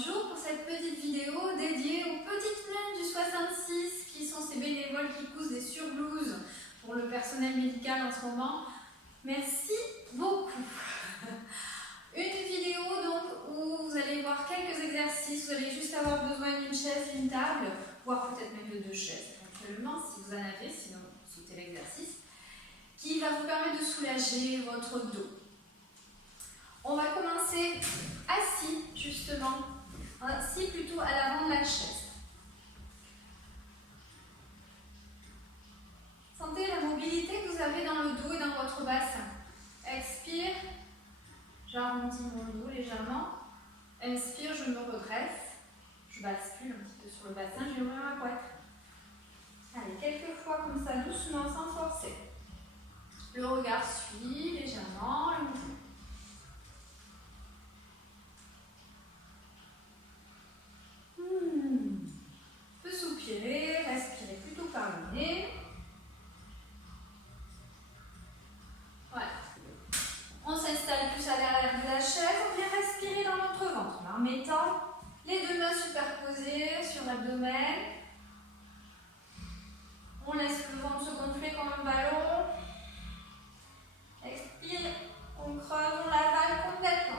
bonjour pour cette petite vidéo dédiée aux petites naines du 66 qui sont ces bénévoles qui cousent des surblouses pour le personnel médical en ce moment. Merci beaucoup. Une vidéo donc où vous allez voir quelques exercices, vous allez juste avoir besoin d'une chaise, d'une table, voire peut-être même de 2 chaises éventuellement si vous en avez, sinon sautez l'exercice, qui va vous permettre de soulager votre dos. On va commencer assis, justement, assis plutôt à l'avant de la chaise. Sentez la mobilité que vous avez dans le dos et dans votre bassin. Expire, j'arrondis mon dos légèrement. Inspire, je me redresse. Je bascule un petit peu sur le bassin, je vais ouvrir ma poitrine. Allez, quelques fois comme ça, doucement, sans forcer. Le regard suit légèrement le mouvement. On peut soupirer, respirer plutôt par le nez. Voilà. On s'installe plus à l'arrière de la chaise, on vient respirer dans notre ventre en mettant les 2 mains superposées sur l'abdomen. On laisse le ventre se gonfler comme un ballon. Expire, on creuse, on l'avale complètement.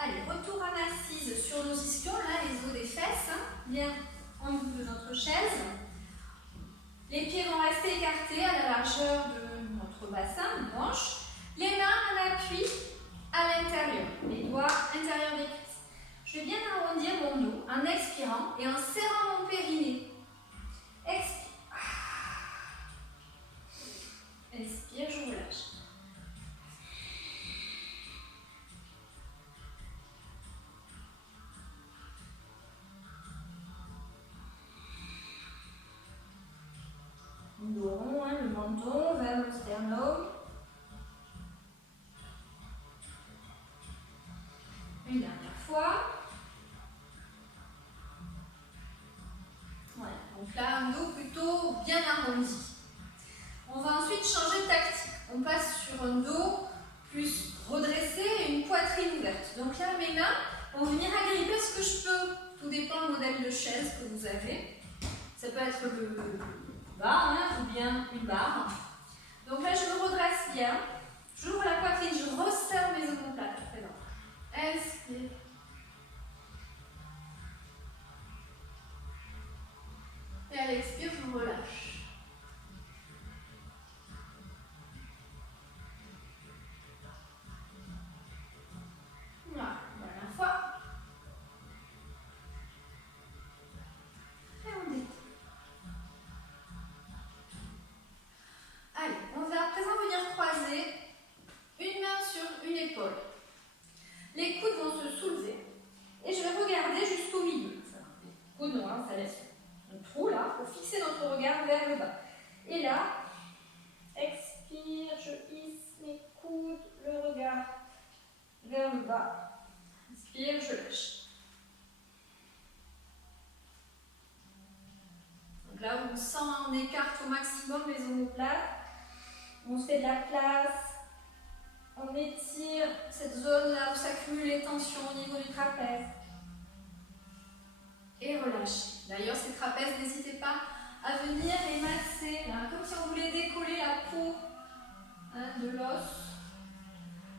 Allez, retour en assise sur nos ischions, là, les os des fesses, bien en bout de notre chaise. Les pieds vont rester écartés à la largeur de notre bassin, de hanche. Les mains en appui à l'intérieur, les doigts intérieurs des cuisses. Je vais bien arrondir mon dos en expirant et en serrant mon périnée. Expire. Inspire, je relâche. Dos rond, le menton vers le sternum. Une dernière fois. Voilà, donc là un dos plutôt bien arrondi. On va ensuite changer de tactique. On passe sur un dos plus redressé et une poitrine ouverte. Donc là mes mains vont venir agripper ce que je peux. Tout dépend du modèle de chaise que vous avez. Ça peut être le bas ou bien une barre. Donc là, je me redresse bien. J'ouvre la poitrine, je resserre mes omoplates à présent. Inspire. Et à l'expire, je me relâche. Voilà, dernière fois. Et on détend. Allez, on va à présent venir croiser une main sur une épaule. Les coudes vont se soulever et je vais regarder jusqu'au milieu. Les coudes noirs, ça laisse un trou là pour fixer notre regard vers le bas. Et là, expire, je hisse mes coudes, le regard vers le bas. Inspire, je lâche. Donc là, on sent, on écarte au maximum les omoplates. On se fait de la place, on étire cette zone là où s'accumulent les tensions au niveau du trapèze. Et relâchez. D'ailleurs, ces trapèzes, n'hésitez pas à venir les masser, là, comme si on voulait décoller la peau de l'os,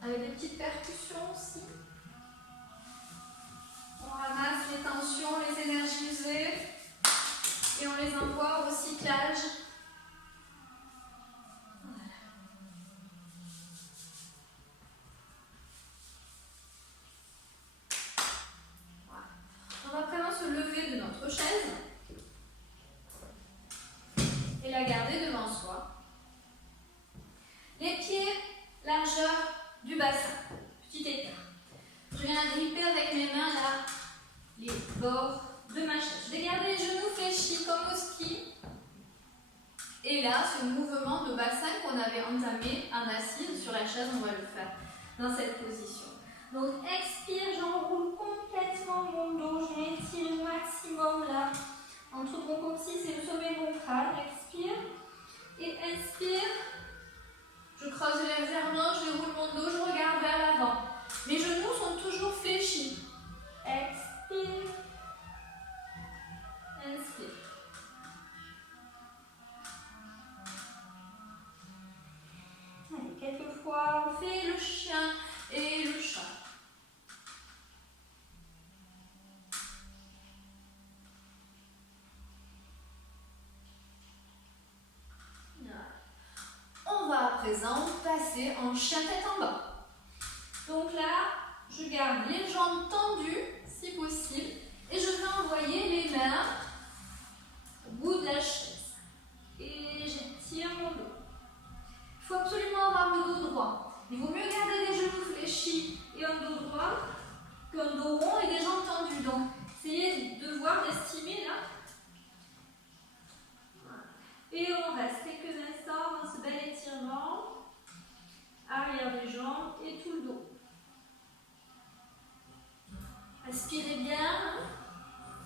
avec des petites percussions aussi. On ramasse les tensions, les énergies usées, et on les envoie au recyclage. On va vraiment se lever de notre chaise et la garder devant soi. Les pieds, largeur du bassin, petit écart. Je viens agripper avec mes mains là les bords de ma chaise. Je vais garder les genoux fléchis comme au ski. Et là, ce mouvement de bassin qu'on avait entamé en assise sur la chaise, on va le faire dans cette position. Donc expire, j'enroule complètement mon dos, je m'étire au maximum là, entre mon coccyx et le sommet de mon crâne. Expire et inspire. Je creuse légèrement, je déroule mon dos, je regarde vers l'avant. Mes genoux sont toujours fléchis. Expire. Inspire. Allez, quelques fois, on fait le chien et le chat. On va à présent passer en chien tête en bas. Donc là, je garde les jambes tendues, si possible, et je vais envoyer les mains au bout de la chaise. Et j'étire mon dos. Il faut absolument avoir le dos droit. Il vaut mieux garder des genoux fléchis et un dos droit qu'un dos rond et des jambes tendues. Donc, essayez de voir, d'estimer là. Et on reste quelques instants dans ce bel étirement. Arrière des jambes et tout le dos. Respirez bien.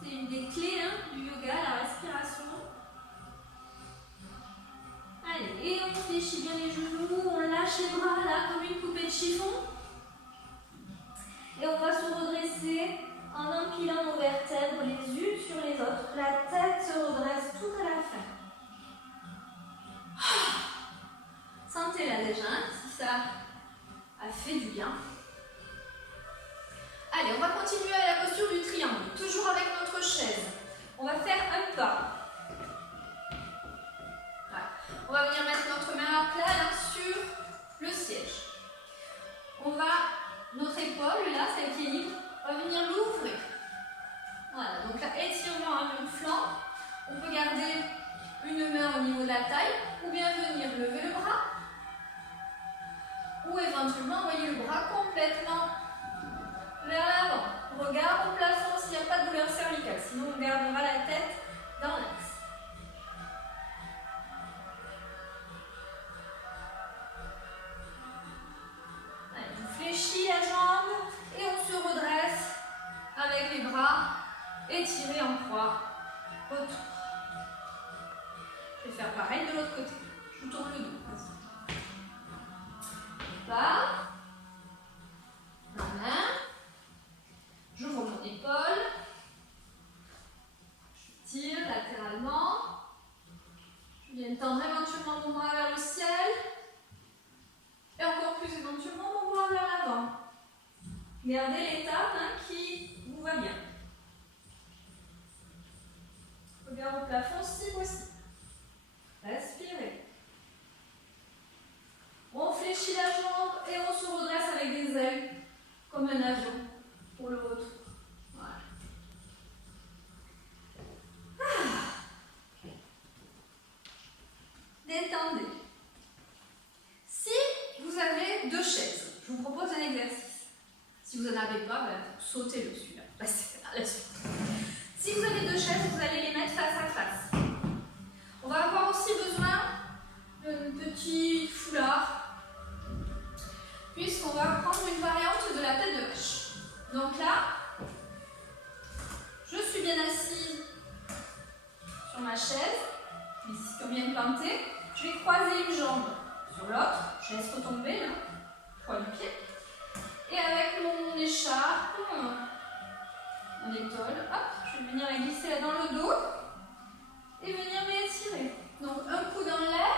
C'est une des clés du yoga, la respiration. Allez, et on fléchit bien les genoux, on lâche les bras là comme une poupée de chiffon. Et on va se redresser en empilant nos vertèbres les unes sur les autres. La tête se redresse tout à la fin. Sentez-la déjà, si ça a fait du bien. Allez, on va continuer à la posture du triangle, toujours avec notre chaise. On va faire un pas. On va venir mettre notre main à plat là, sur le siège. Notre épaule, là, celle qui est libre, va venir l'ouvrir. Voilà, donc là, étirement à mon flanc. On peut garder une main au niveau de la taille, ou bien venir lever le bras, ou éventuellement envoyer le bras complètement vers l'avant. Regard au plafond s'il n'y a pas de douleur cervicale, sinon on gardera la tête dans l'axe. Fléchis la jambe et on se redresse avec les bras étirés en croix. Retour. Je vais faire pareil de l'autre côté. Je tourne le dos. Pas. La main. J'ouvre mon épaule. Je tire latéralement. Je viens tendre éventuellement mon bras vers le ciel. Et encore plus éventuellement mon bras vers l'avant. Gardez l'état qui vous va bien. Regard au plafond si possible. Respirez. On fléchit la jambe et on se redresse avec des ailes, comme un avion, pour le retour. Voilà. Détendez. Si vous avez deux chaises, je vous propose un exercice. Si vous n'en avez pas, sautez-le celui-là. Passez à la suite. Si vous avez deux chaises, vous allez les mettre face à face. On va avoir aussi besoin d'un petit foulard, puisqu'on va prendre une variante de la tête de vache. Donc là, je suis bien assise sur ma chaise, mes ischios bien plantés. Je vais croiser une jambe sur l'autre, je laisse retomber là, poids du pied. Et avec mon écharpe, mon étole, hop, je vais venir la glisser là dans le dos et venir m'étirer. Donc un coup dans l'air,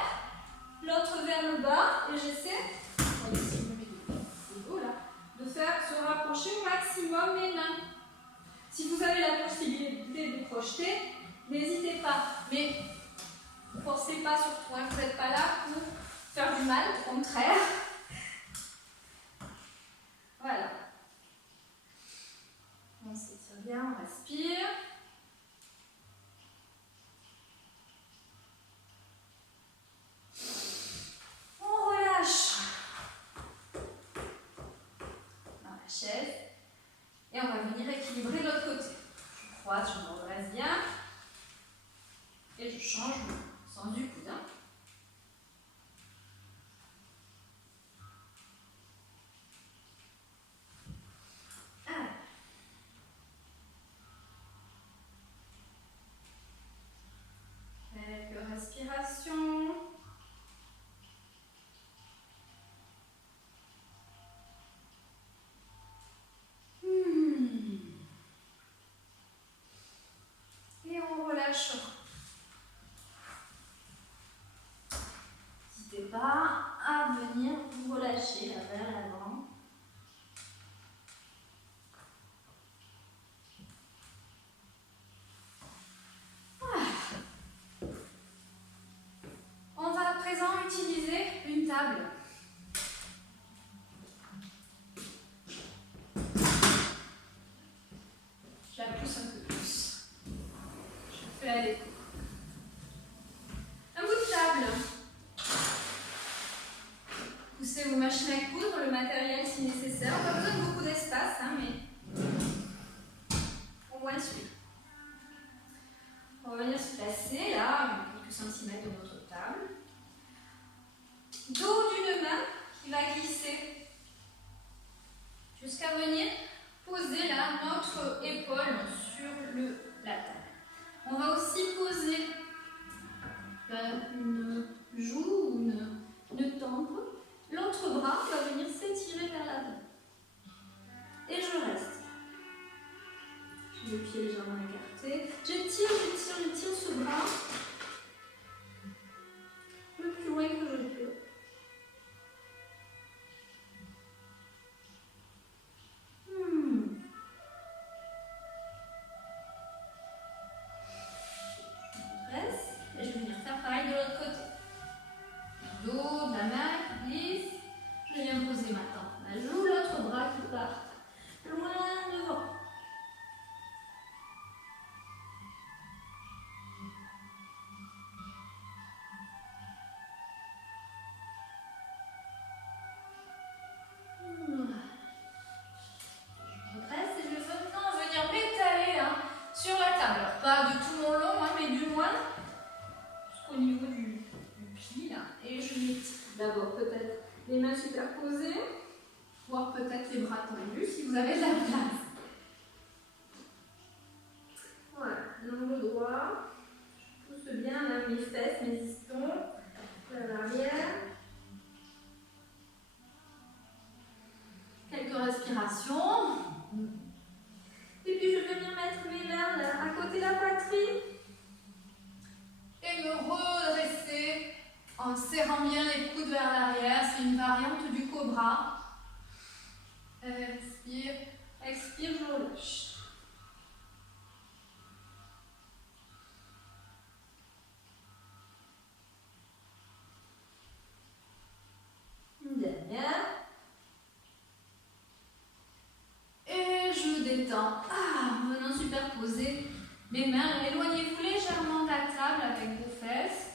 l'autre vers le bas et j'essaie, regardez si je me mets le dos là, de faire se rapprocher au maximum mes mains. Si vous avez la possibilité de projeter, n'hésitez pas, mais ne forcez pas surtout, vous n'êtes pas là pour faire du mal, au contraire. Voilà. On s'étire bien, on respire. On relâche dans la chaise. Et on va venir équilibrer de l'autre côté. Je croise, je me redresse bien. Et je change le sens du coude. utiliser une table. Je la pousse un peu plus. Je fais aller. Un bout de table. Poussez vos machines à coudre, le matériel si nécessaire. Pas besoin de beaucoup d'espace, hein, mais au moins celui-là. On va venir se placer là, quelques centimètres de notre table. Dos d'une main qui va glisser jusqu'à venir poser là notre épaule sur la table. On va aussi poser une joue ou une tempe. L'autre bras va venir s'étirer vers l'avant. Et je reste. J'ai le pied légèrement écarté. J'étire ce bras le plus loin que je peux. Je reste et je vais venir faire pareil de l'autre côté. Le dos de la main qui glisse. Je viens poser ma tempe, ma joue, l'autre bras qui part loin devant. Pas de tout mon long, hein, mais du moins jusqu'au niveau du pli là. Et je m'étire. D'abord peut-être les mains superposées, voire peut-être les bras tendus si vous avez de la place. Voilà, l'angle droit. Je pousse bien là, mes fesses, mes istons vers l'arrière. Quelques respirations. Et puis je vais venir mettre mes mains là, à côté de la poitrine et me redresser en serrant bien les coudes vers l'arrière. C'est une variante du cobra. Expire, expire, je relâche. Une dernière. Et je détends. Venant superposer mes mains. Éloignez-vous légèrement de la table avec vos fesses.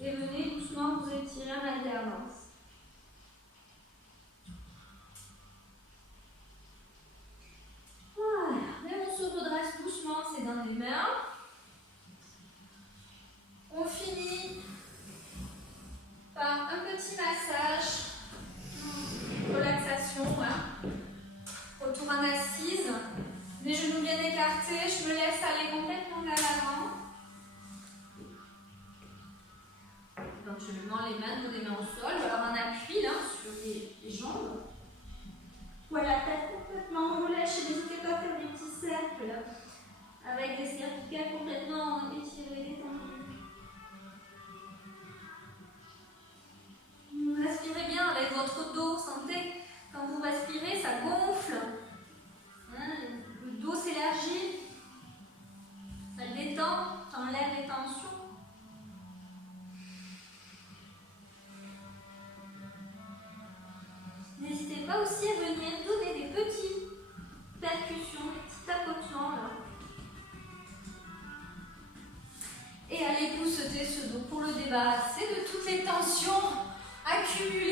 Et venez doucement vous étirer en alternance. Voilà. Et on se redresse doucement, c'est dans les mains. On finit par un petit massage. Relaxation, hein. Retour en assise, les genoux bien écartés, je me laisse aller complètement vers l'avant. Donc je me mets les mains, les mains au sol, ou alors en appui là, sur les jambes. Ou à la tête complètement, on relâche, n'hésitez pas à faire des petits cercles là, avec des cervicales complètement étirées, détendues. Respirez bien avec votre dos, sentez. Quand vous respirez, ça gonfle. Hein, le dos s'élargit. Ça le détend, ça enlève les tensions. N'hésitez pas aussi à venir donner des petites percussions, des petits tapotements là. Et allez pousseter ce dos pour le débarrasser de toutes les tensions accumulées